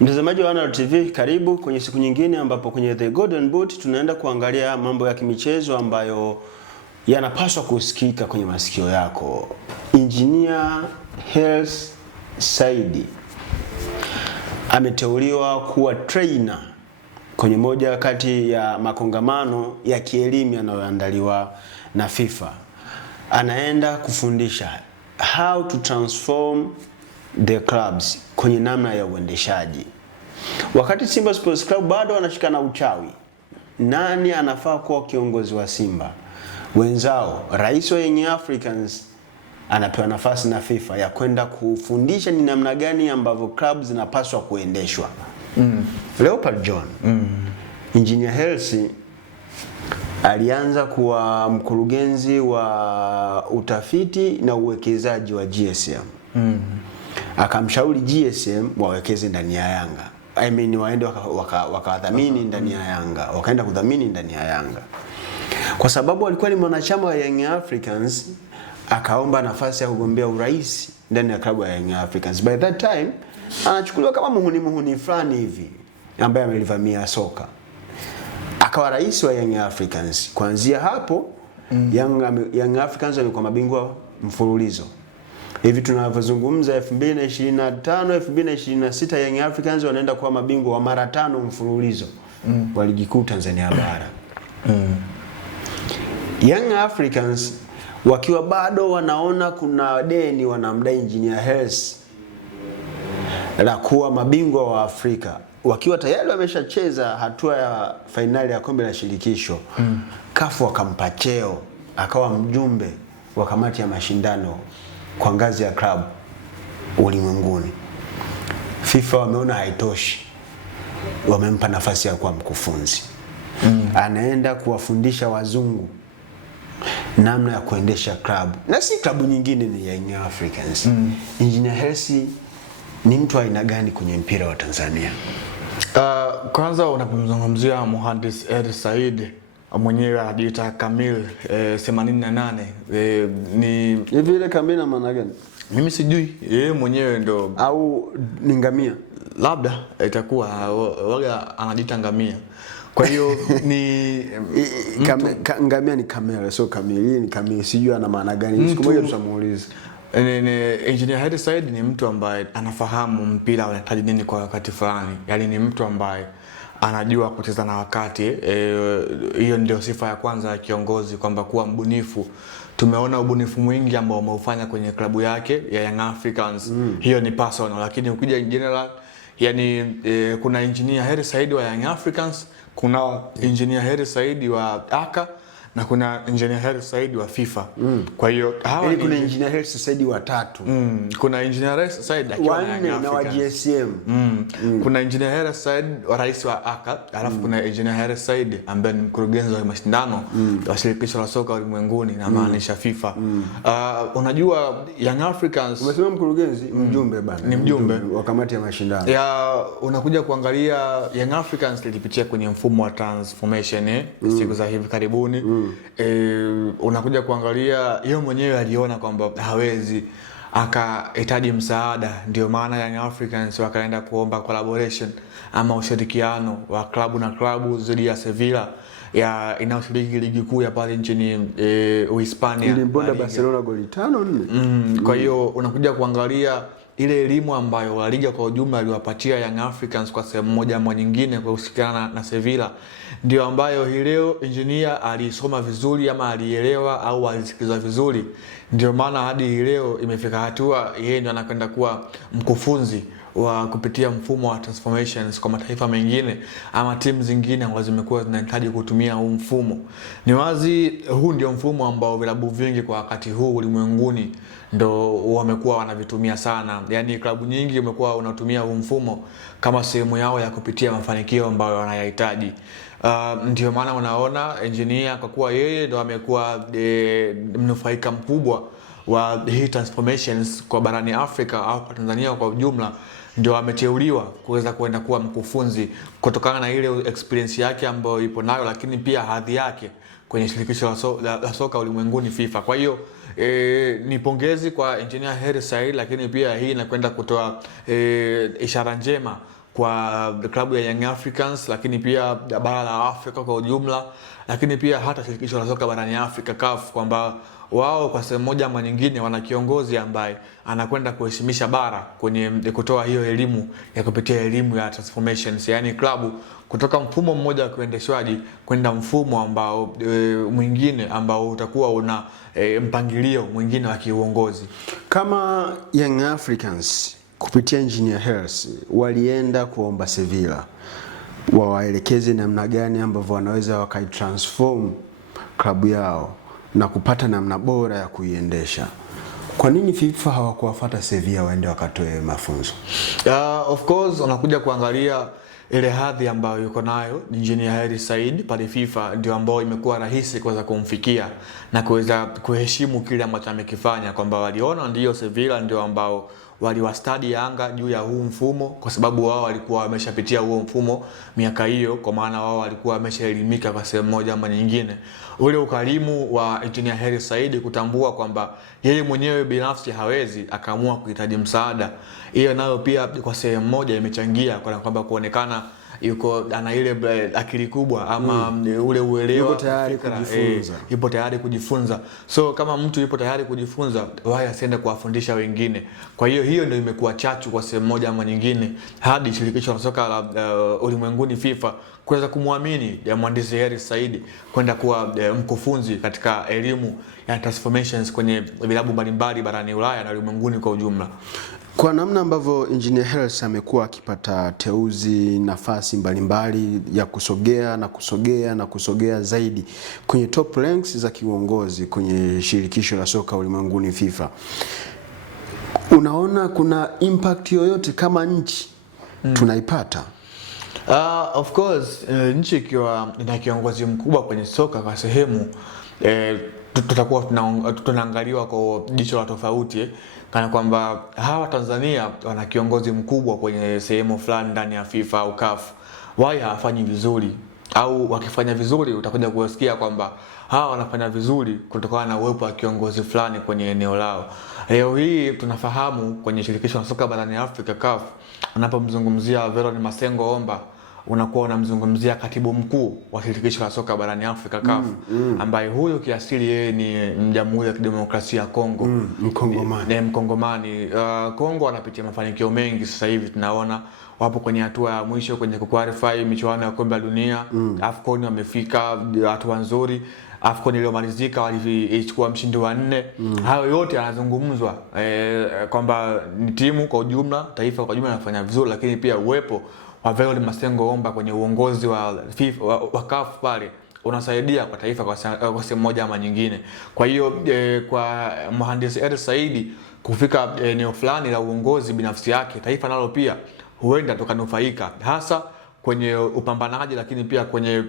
Mtazamaji wa Wanal TV, karibu kwenye siku nyingine ambapo kwenye The Golden Boot tunaenda kuangalia mambo ya kimichezo ambayo yanapaswa kusikika kwenye masikio yako. Engineer Hersi Said ameteuliwa kuwa trainer kwenye moja kati ya makongamano ya kielimu yanayoandaliwa na FIFA. Anaenda kufundisha how to transform the clubs kwenye namna ya uendeshaji. Wakati Simba Sports Club bado wanashikana uchawi, nani anafaa kuwa kiongozi wa Simba? Wenzao, rais wa Young Africans anapewa nafasi na FIFA ya kwenda kufundisha ni namna gani ambavyo clubs zinapaswa kuendeshwa. Leopard John, Engineer Hersi alianza kuwa mkurugenzi wa utafiti na uwekezaji wa GSM. Akamshauri GSM wawekeze ndani ya Yanga. Waende wakadhamini ndani ya Yanga. Wakaenda kudhamini ndani ya Yanga. Kwa sababu alikuwa ni mwanachama wa Young Africans, akaomba nafasi ya kugombea urais ndani ya klabu ya Young Africans. By that time, anachukuliwa kama muhuni fulani hivi ambaye amelivamia soka. Akawa rais wa Young Africans. Kuanzia hapo, Young Africans wamekuwa mabingwa mfululizo. Hivi tunavyozungumza 2025, 2026 Young Africans wanaenda kuwa mabingwa wa mara 5 mfululizo wa ligi kuu Tanzania bara. Young Africans wakiwa bado wanaona kuna deni wanamdai Engineer Hersi la kuwa mabingwa wa Afrika, wakiwa tayari wameshacheza hatua ya fainali ya kombe la shirikisho. Kafu akampa cheo, akawa mjumbe wa kamati ya mashindano kwa ngazi ya club ulimwenguni. FIFA wameona haitoshi, wamempa nafasi ya kuwa mkufunzi. Anaenda kuwafundisha wazungu namna ya kuendesha club, na si klabu nyingine, ni Young Africans. Engineer Hersi ni mtu aina gani kwenye mpira wa Tanzania? Kwanza unapomzungumzia Mhandisi Hersi Said, mwenyewe anajiita Kamil 88, ni hivi ile Kamil na maana gani? Mimi sijui, yeye mwenyewe ndo, au ni ngamia? Labda itakuwa waga anajiita ngamia. Kwa hiyo ni ngamia ni kamera, so Kamil ni Kamil, sijui ana maana gani. Siku moja tutamuuliza. Engineer Hersi Said ni mtu ambaye anafahamu mpira unahitaji nini kwa wakati fulani. Yaani ni mtu ambaye anajua kucheza na wakati. Hiyo ndio sifa ya kwanza ya kiongozi, kwamba kuwa mbunifu. Tumeona ubunifu mwingi ambao umeufanya kwenye klabu yake ya Young Africans. Hiyo ni personal, lakini ukija in general, yani kuna Engineer Hersi Said wa Young Africans, kuna Engineer Hersi Said wa Aka, na kuna Engineer Hersi Said wa FIFA. Kwa hiyo hawa kuna Engineer Hersi Said wa 3. Kuna Engineer Hersi Said akiwa na wa GSM. Kuna Engineer Hersi Said wa rais wa Aka, alafu kuna Engineer Hersi Said ambaye ni mkurugenzi wa mashindano wa shirikisho la soka ulimwenguni, na maanisha FIFA. Unajua Young Africans, umesema mkurugenzi, mjumbe bana. Ni mjumbe wa kamati ya mashindano. Unakuja kuangalia Young Africans ilipitia kwenye mfumo wa transformation siku za hivi karibuni. Unakuja kuangalia yeye mwenyewe aliona kwamba hawezi, akahitaji msaada. Ndio maana Young Africans wakaenda kuomba collaboration ama ushirikiano wa klabu na klabu zidi ya Sevilla ya inayoshiriki ligi kuu ya pale nchini Uhispania. Ilimbonda Barcelona goli 5-4. Kwa hiyo unakuja kuangalia ile elimu ambayo La Liga kwa ujumla iliwapatia Young Africans kwa sehemu moja ama nyingine kwa kushirikiana na Sevilla, ndio ambayo hii leo Engineer alisoma vizuri ama alielewa au alisikiliza vizuri. Ndio maana hadi hii leo imefika hatua yeye ndio anakwenda kuwa mkufunzi wa kupitia mfumo wa transformations kwa mataifa mengine ama timu zingine ambazo zimekuwa zinahitaji kutumia huu mfumo. Ni wazi huu ndio mfumo ambao vilabu vingi kwa wakati huu ulimwenguni ndo wamekuwa wanavitumia sana. Yaani klabu nyingi wamekuwa wanatumia huu mfumo kama sehemu yao ya kupitia mafanikio ambayo wanayahitaji. Ndio maana unaona Engineer, kwa kuwa yeye ndo amekuwa mnufaika mkubwa wa hii transformations kwa barani Afrika au kwa Tanzania kwa ujumla, ndio ameteuliwa kuweza kwenda kuwa mkufunzi kutokana na ile experience yake ambayo ipo nayo, lakini pia hadhi yake kwenye shirikisho la soka ulimwenguni FIFA. Kwa hiyo ni pongezi kwa Engineer Hersi Said, lakini pia hii inakwenda kutoa ishara njema kwa klabu ya Young Africans, lakini pia bara la Afrika kwa ujumla, lakini pia hata shirikisho la soka barani Afrika CAF, kwamba wao kwa sehemu moja ama nyingine wana kiongozi ambaye anakwenda kuheshimisha bara kwenye kutoa hiyo elimu ya kupitia elimu ya transformations, yani klabu kutoka mfumo mmoja wa kuendeshwaji kwenda mfumo ambao mwingine ambao utakuwa una mpangilio mwingine wa kiuongozi. Kama Young Africans kupitia Engineer Hersi walienda kuomba Sevilla wawaelekeze namna gani ambavyo wanaweza wakaitransform klabu yao na kupata namna bora ya kuiendesha, kwa nini FIFA hawakuwafuata Sevilla waende wakatoe mafunzo? Of course unakuja kuangalia ile hadhi ambayo yuko nayo Engineer Hersi Said pale FIFA, ndio ambao imekuwa rahisi kuweza kumfikia na kuweza kuheshimu kile ambacho amekifanya, kwamba waliona ndio Sevilla ndio ambao waliwastadi Yanga juu ya huu mfumo, kwa sababu wao walikuwa wameshapitia huo mfumo miaka hiyo, kwa maana wao walikuwa wameshaelimika kwa sehemu moja ama nyingine. Ule ukarimu wa Engineer Hersi Said kutambua kwamba yeye mwenyewe binafsi hawezi, akaamua kuhitaji msaada, hiyo nayo pia kwa sehemu moja imechangia kwa kwamba kuonekana yuko ana ile akili kubwa ama ule uelewa, yupo tayari kujifunza. Yupo tayari kujifunza. So kama mtu yupo tayari kujifunza, wao asiende kuwafundisha wengine. Kwa hiyo ndio imekuwa chachu kwa sehemu moja ama nyingine hadi shirikisho la soka la ulimwenguni FIFA kuweza kumwamini ya mhandisi Hersi Said kwenda kuwa mkufunzi katika elimu ya transformations kwenye vilabu mbalimbali barani Ulaya na ulimwenguni kwa ujumla. Kwa namna ambavyo Engineer Hersi amekuwa akipata teuzi, nafasi mbalimbali ya kusogea zaidi kwenye top ranks za kiuongozi kwenye shirikisho la soka ulimwenguni FIFA, unaona kuna impact yoyote kama nchi tunaipata? Of course nchi ikiwa ina kiongozi mkubwa kwenye soka kwa sehemu tutakuwa tunaangaliwa kwa jicho la tofauti, kana kwamba hawa Tanzania wana kiongozi mkubwa kwenye sehemu fulani ndani ya FIFA au CAF, wao hawafanyi vizuri, au wakifanya vizuri utakuja kusikia kwamba hawa wanafanya vizuri kutokana na uwepo wa kiongozi fulani kwenye eneo lao. Leo hii tunafahamu kwenye shirikisho la soka barani Afrika CAF, unapomzungumzia Veron Masengo Omba unakuwa unamzungumzia katibu mkuu wa shirikisho la soka barani Afrika CAF, ambaye huyo kiasili yeye ni Jamhuri ya Kidemokrasia ya Kongo, Mkongomani. Kongo anapitia mafanikio mengi sasa hivi, tunaona wapo kwenye hatua ya mwisho kwenye kuqualify michuano ya kombe la dunia. AFCON wamefika hatua nzuri. AFCON iliyomalizika walichukua mshindi wa 4. Hayo yote yanazungumzwa kwamba ni timu kwa ujumla, taifa kwa ujumla linafanya vizuri, lakini pia uwepo wa Veron Masengo Omba kwenye uongozi wa FIFA wa CAF pale unasaidia kwa taifa kwa sehemu moja ama nyingine. Kwa hiyo kwa mhandisi Hersi Said kufika eneo fulani la uongozi binafsi yake, taifa nalo pia huenda tukanufaika, hasa kwenye upambanaji, lakini pia kwenye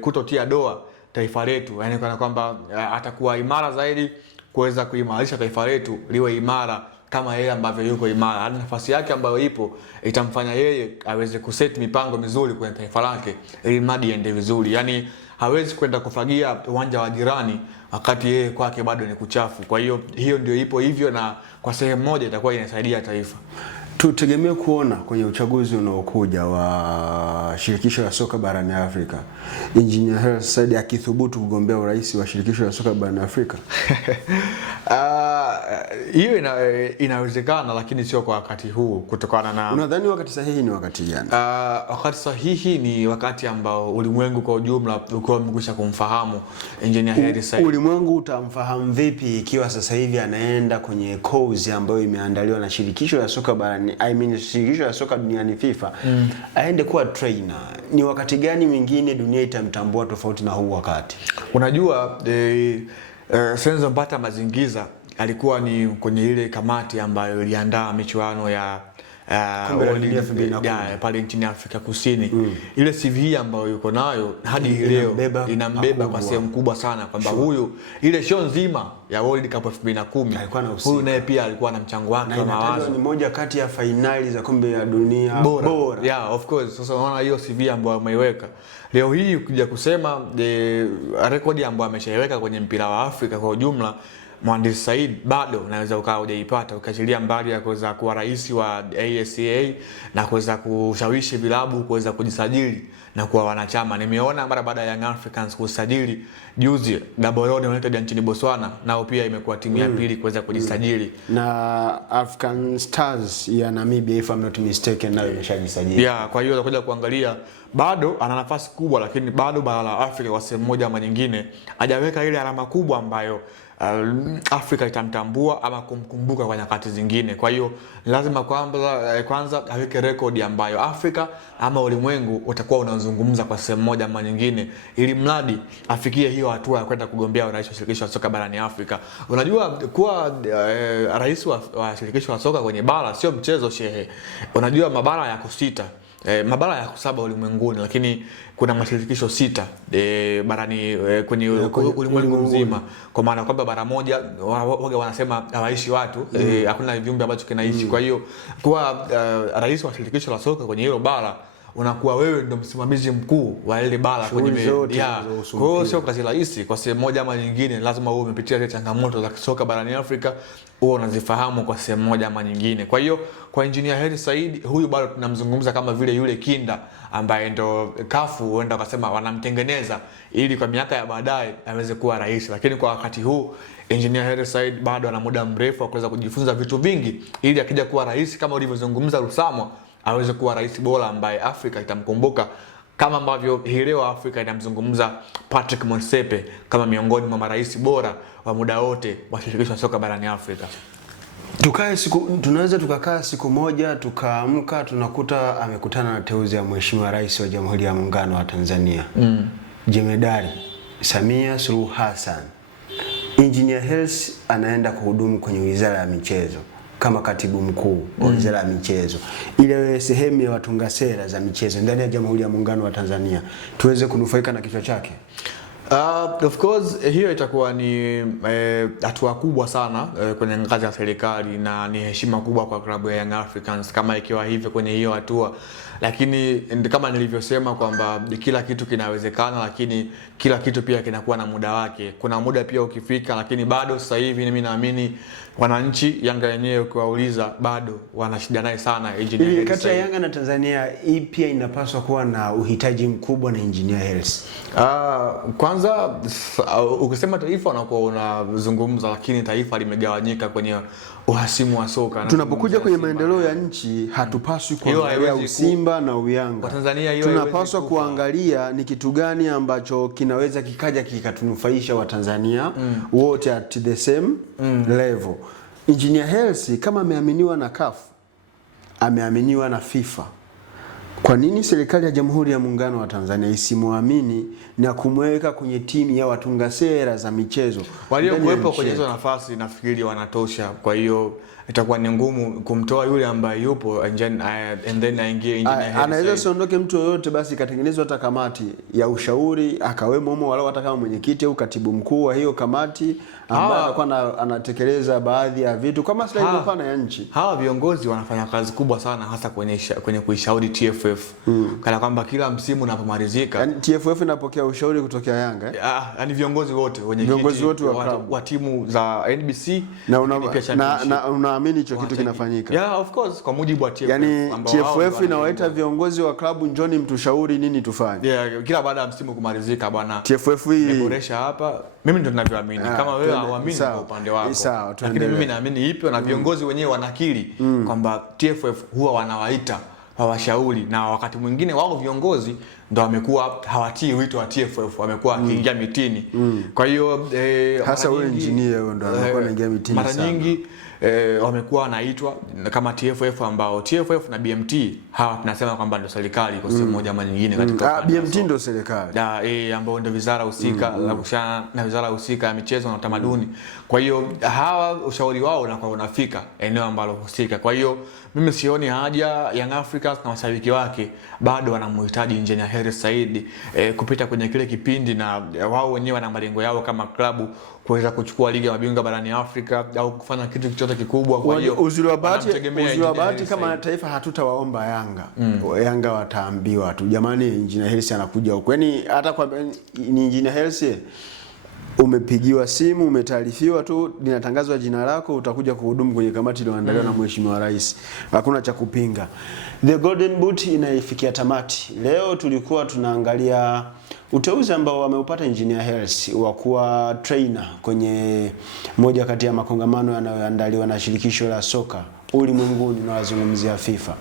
kutotia doa taifa letu, yani kana kwamba atakuwa imara zaidi kuweza kuimarisha taifa letu liwe imara kama yeye ambavyo yuko imara. Hadi nafasi yake ambayo ipo itamfanya yeye aweze kuset mipango mizuri kwenye taifa lake ili mradi iende vizuri. Yani hawezi kwenda kufagia uwanja wa jirani wakati yeye kwake bado ni kuchafu. Kwa hiyo ndio ipo hivyo, na kwa sehemu moja itakuwa inasaidia taifa. Tutegemea kuona kwenye uchaguzi unaokuja wa shirikisho la soka barani Afrika Engineer Hersi Said akithubutu kugombea urais wa shirikisho la soka barani Afrika? Hiyo inawezekana, lakini sio kwa wakati huu, kutokana na... Unadhani wakati sahihi ni wakati gani? Wakati sahihi ni wakati ambao ulimwengu kwa ujumla uko umekwisha kumfahamu Engineer Hersi Said. Ulimwengu utamfahamu vipi ikiwa sasa hivi anaenda kwenye course ambayo imeandaliwa na shirikisho la soka barani shirikisho la soka duniani FIFA, aende kuwa trainer? Ni wakati gani mwingine dunia itamtambua tofauti na huu wakati? Unajua Senzo Mbata Mazingiza alikuwa ni kwenye ile kamati ambayo iliandaa michuano ya pale nchini Afrika Kusini. Ile CV ambayo yuko nayo hadi leo inambeba kwa sehemu kubwa sana, kwamba huyu ile show nzima ya World Cup 2010 huyu naye pia alikuwa na mchango wake wa mawazo. Ni moja kati ya finali za kombe la dunia bora. Yeah, of course. Sasa unaona hiyo CV ambayo ameiweka. Leo hii ukija kusema rekodi ambayo ameshaiweka kwenye mpira wa Afrika kwa ujumla, Mhandisi Said bado unaweza ukawa hujaipata, ukiachilia mbali ya kuweza kuwa rais wa ASA na kuweza kushawishi vilabu kuweza kujisajili na kuwa wanachama. Nimeona mara baada ya Young Africans kusajili juzi Gaborone United nchini Botswana, nao pia imekuwa timu ya pili kuweza kujisajili. Na African Stars ya Namibia, if I'm not mistaken, nayo imeshajisajili. Yeah, kwa hiyo utakuja kuangalia bado ana nafasi kubwa, lakini bado bara la Afrika kwa sehemu moja ama nyingine hajaweka ile alama kubwa ambayo Afrika itamtambua ama kumkumbuka kwa nyakati zingine. Kwa hiyo lazima kwanza aweke rekodi ambayo Afrika ama ulimwengu utakuwa unazungumza kwa sehemu moja ama nyingine, ili mradi afikie hiyo hatua ya kwenda kugombea urais wa shirikisho la soka barani Afrika. Unajua kuwa rais wa shirikisho la soka kwenye bara sio mchezo shehe. Unajua mabara yako 6. Mabara ya 7 ulimwenguni, lakini kuna mashirikisho 6 barani kwenye ulimwengu mzima, kwa maana kwamba bara moja waga wanasema hawaishi watu, hakuna viumbe ambacho kinaishi. Kwa hiyo kuwa rais wa shirikisho la soka kwenye hilo bara, unakuwa wewe ndio msimamizi mkuu wa ile bara kwenye kwa hiyo sio kazi rahisi. Kwa sehemu moja ama nyingine lazima uwe umepitia ile changamoto za soka barani Afrika, uwe unazifahamu kwa sehemu moja ama nyingine. Kwa hiyo kwa Engineer Hersi Said, huyu bado tunamzungumza kama vile yule kinda ambaye ndo kafu huenda wakasema wanamtengeneza ili kwa miaka ya baadaye aweze kuwa rais. Lakini kwa wakati huu Engineer Hersi Said bado ana muda mrefu wa kuweza kujifunza vitu vingi, ili akija kuwa rais kama ulivyozungumza Rusamo, aweze kuwa rais bora ambaye Afrika itamkumbuka, kama ambavyo hii leo Afrika inamzungumza Patrick Motsepe kama miongoni mwa marais bora wa muda wote wa shirikisho la soka barani Afrika. Tunaweza tukakaa siku moja tukaamka tunakuta amekutana na teuzi ya Mheshimiwa Rais wa Jamhuri ya Muungano wa Tanzania, Jemedari Samia Suluhu Hassan. Engineer Hersi anaenda kuhudumu kwenye Wizara ya Michezo kama katibu mkuu wa Wizara ya Michezo, ile sehemu ya watunga sera za michezo ndani ya Jamhuri ya Muungano wa Tanzania, tuweze kunufaika na kichwa chake. Of course hiyo itakuwa ni hatua kubwa sana kwenye ngazi ya serikali, na ni heshima kubwa kwa klabu ya Young Africans kama ikiwa hivyo kwenye hiyo hatua. Lakini kama nilivyosema kwamba kila kitu kinawezekana, lakini kila kitu pia kinakuwa na muda wake. Kuna muda pia ukifika, lakini bado sasa hivi mimi naamini wananchi Yanga yenyewe ukiwauliza bado wana shida naye sana Engineer Hersi. Kati ya Yanga na Tanzania hii pia inapaswa kuwa na uhitaji mkubwa na Engineer Hersi. Kwanza ukisema taifa unakuwa unazungumza, lakini taifa limegawanyika kwenye uhasimu wa soka. Tunapokuja kwenye maendeleo ya nchi hatupaswi kuangalia Usimba na Uyanga. Tunapaswa kuangalia ni kitu gani ambacho kinaweza kikaja kikatunufaisha Watanzania wote at the same level. Engineer Hersi kama ameaminiwa na CAF, ameaminiwa na FIFA, kwa nini serikali ya Jamhuri ya Muungano wa Tanzania isimuamini na kumweka kwenye timu ya watunga sera za michezo? Waliokuwepo kwenye hizo nafasi nafikiri wanatosha. Kwa hiyo itakuwa ni ngumu kumtoa yule ambaye yupo and then aingie Engineer Hersi. Anaweza siondoke mtu yoyote, basi katengenezwa hata kamati ya ushauri akawemo humo, walau hata kama mwenyekiti au katibu mkuu wa hiyo kamati ambaye anakuwa anatekeleza baadhi ya vitu kwa maslahi mapana ya nchi. Hawa viongozi wanafanya kazi kubwa sana, hasa kwenye kuishauri TFF. Kana kwamba kila msimu unapomalizika, yani TFF inapokea ushauri kutoka Yanga. Yani viongozi wote wa timu za NBC na unaamini hicho kitu kinafanyika? Yeah, of course, kwa mujibu wa TFF. Yani TFF inawaita viongozi wa klabu, njoni mtushauri nini tufanye. Yeah, kila baada ya msimu kumalizika bwana, TFF hii imeboresha hapa. Mimi ndio ninavyoamini. Kama wewe hauamini kwa upande wako. Lakini mimi naamini ipo, na viongozi wenyewe wanakiri kwamba TFF huwa wanawaita wawashauri, na wakati mwingine wao viongozi ndo wamekuwa hawatii wito wa TFF, wamekuwa akiingia mitini. Kwa hiyo hasa wewe engineer ndo amekuwa anaingia mitini mara nyingi. Wamekuwa wanaitwa kama TFF, ambao TFF na BMT hawa tunasema kwamba ndio serikali kwa sehemu moja ama nyingine katika BMT ndio serikali ambao ndio wizara husika la kushana na wizara husika ya michezo na utamaduni. Kwa hiyo hawa ushauri wao unakuwa unafika eneo ambalo husika. Kwa hiyo mimi sioni haja Young Africans na mashabiki wake bado wanamhitaji Engineer Hersi Said kupita kwenye kile kipindi, na wao wenyewe wana malengo yao kama klabu kuweza kuchukua ligi ya mabingwa barani Afrika au kufanya kitu chochote kikubwa. Kwa hiyo uzuri wa bahati kama taifa hatutawaomba Yanga. Yanga wataambiwa tu jamani, Engineer Hersi anakuja huko. Yaani hata kwa ni Engineer Hersi umepigiwa simu, umetaarifiwa tu, linatangazwa jina lako, utakuja kuhudumu kwenye kamati iliyoandaliwa na Mheshimiwa Rais. Hakuna cha kupinga. The Golden Boot inaifikia tamati. Leo tulikuwa tunaangalia uteuzi ambao wameupata Engineer Hersi wa kuwa trainer kwenye moja kati ya makongamano yanayoandaliwa na shirikisho la soka ulimwenguni na wazungumzia FIFA.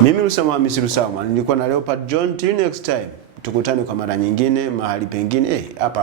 Mimi Lusama Hamisi Lusama nilikuwa na Leopard John. Till next time, tukutane kwa mara nyingine mahali pengine hapa.